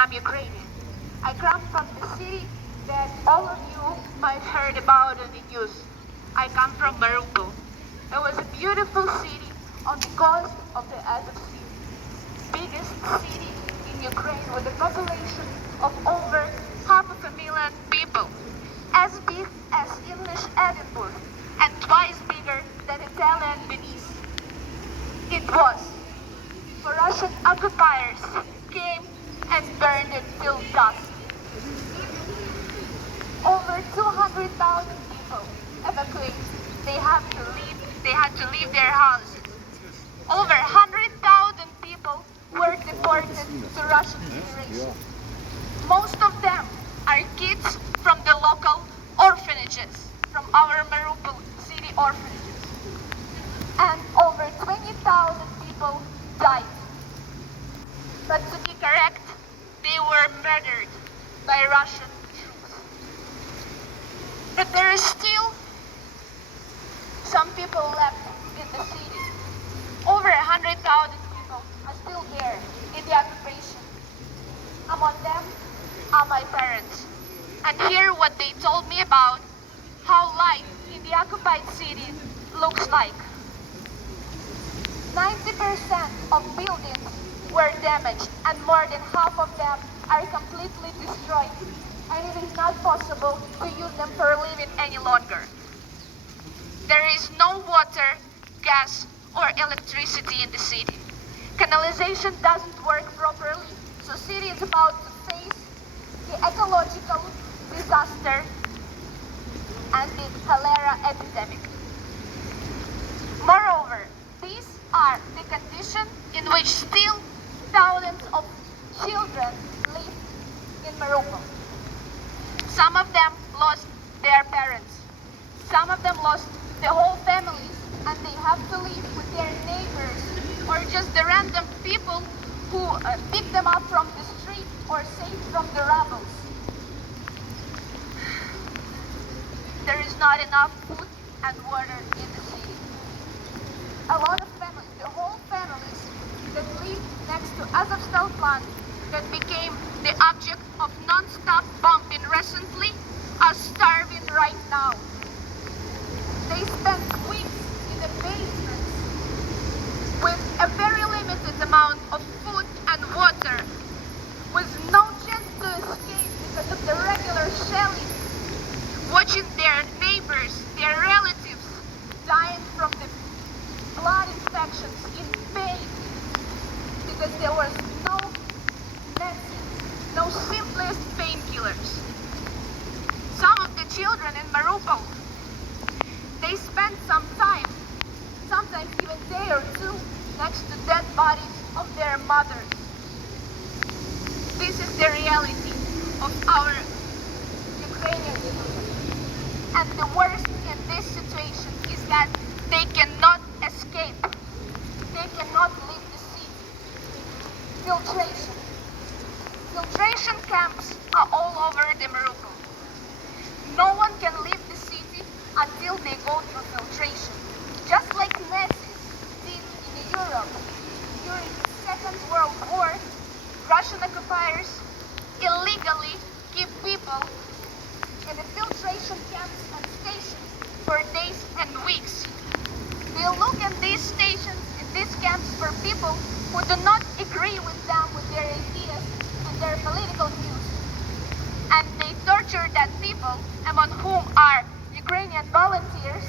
I'm Ukrainian. I come from the city that all of you might heard about on the news. I come from Mariupol. It was a beautiful city on the coast of the Azov Sea. Biggest city in Ukraine with a population of over 500,000 people. As big as English Edinburgh and twice bigger than Italian Venice. It was. For Russian occupiers came and burned it till dust. Over 200,000 people evacuated. They had to leave their houses. Over 100,000 people were deported to Russian Federation. Most of them are kids from the local orphanages, from our Mariupol city orphanages. And over 20,000 people died. But to be correct, they were murdered by Russian troops. But there is still some people left in the city. Over 100,000 people are still there in the occupation. Among them are my parents. And hear what they told me about how life in the occupied city looks like. 90% of buildings were damaged and more than half of them are completely destroyed, and it is not possible to use them for living any longer. There is no water, gas, or electricity in the city. Canalization doesn't work properly, so city is about to face the ecological disaster and the cholera epidemic. Moreover, these are the conditions in which still thousands of children live in Mariupol. Some of them lost their parents. Some of them lost their whole families, and they have to live with their neighbors or just the random people who pick them up from the street or saved from the rubble. There is not enough food and water in the city. A lot of families, the whole families that live next to Azovstal plant that became the object of non-stop bombing recently are starving right now. They spend weeks in the basements with a very limited amount of food and water, with no chance to escape because of the regular shelling, watching their neighbors, their relatives, dying from the blood infections in pain because there was no medicine, no simplest painkillers. Some of the children in Mariupol, they spend some time, sometimes even a day or two, next to dead bodies of their mothers. This is the reality of our Ukrainian children. And the worst in this situation is that they cannot escape. They cannot leave the city. Filtration. Filtration camps are all over the Mariupol. No one can leave the city until they go through filtration. Just like Nazis did in Europe during the Second World War, Russian occupiers illegally keep people in the filtration camps and stations for days and weeks. They look at these stations, in these camps, for people who do not agree with them, with their ideas and their political views. And they torture that people, among whom are Ukrainian volunteers,